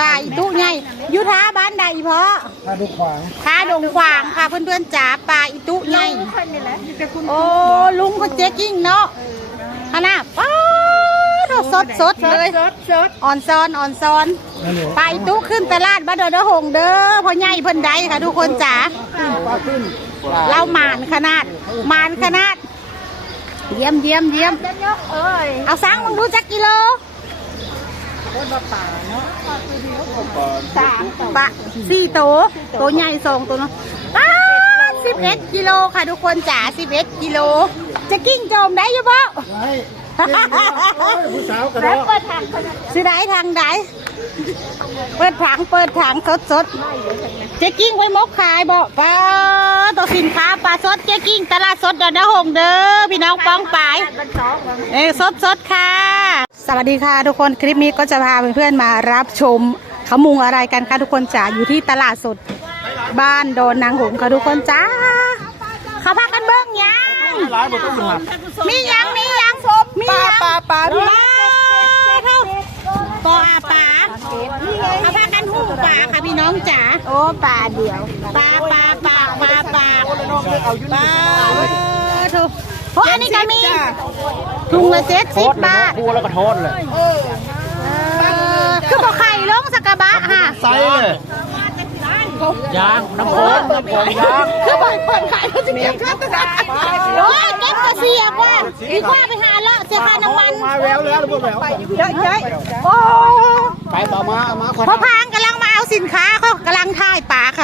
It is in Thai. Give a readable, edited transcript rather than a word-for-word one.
ปลาอีตุใหญ่ยุทธาบ้านใดเพาะท่าดงขวางค่ะเพื่อนๆจ๋าปลาอีตุใหญ่โอ้ลุงคนเจ๊กิ้งเนาะขนาดป้าสดเลยอ่อนซ้อนปลาอีตุขึ้นตลาดบ้านดอนหงเด้อพ่อใหญ่เพิ่นใดค่ะทุกคนจ๋าเราหมานขนาดเยี่ยมเอาสั่งมึงดูจักกิโลปลา4 ตัวใหญ่2 ตัวเนาะ11 กิโลค่ะทุกคนจ๋า11 กิโลจะกิ้งโจมได้ยังบ่ผู้สาวกระโดดซื้อได้ทางใดเปิดถังสดเจ๊กิ้งไว้มกขายบอกป้าตัวสินค้าปลาสดเจ๊กิ้งตลาดสดดอนหงเด้อพี่น้องป้องปายสดค่ะสวัสดีค่ะทุกคนคลิปนี้ก็จะพาเพื่อนๆมารับชมเขามุงอะไรกันคะทุกคนจ๋าอยู่ที่ตลาดสดบ้านดอนนางหงค่ะทุกคนจ๋าเขาพากันเบิ้งยังมียังปลาเขาพากันหุ้มปลาค่ะพี่น้องจ๋าโอ้ปลาเดียวปลาถูกเพราะอันนี้ก็มีถุงละ70 บาทกูแล้วก็ทอดเลยคือบอกไข่ลงสักกะบะค่ะใส่เลยยางน้ำโขงยางคือบอกเปิดขายเขาจะเก็บค่าตลาดโอ้ยเก็บกระเสียบว่าดีกว่าไปหาเลาะเสียค่าน้ำมันมาแล้วพวกเราเยอะโอ้ไปต่อมาพอพางกำลังมาเอาสินค้าเขากำลังถ่ายปลาค่ะ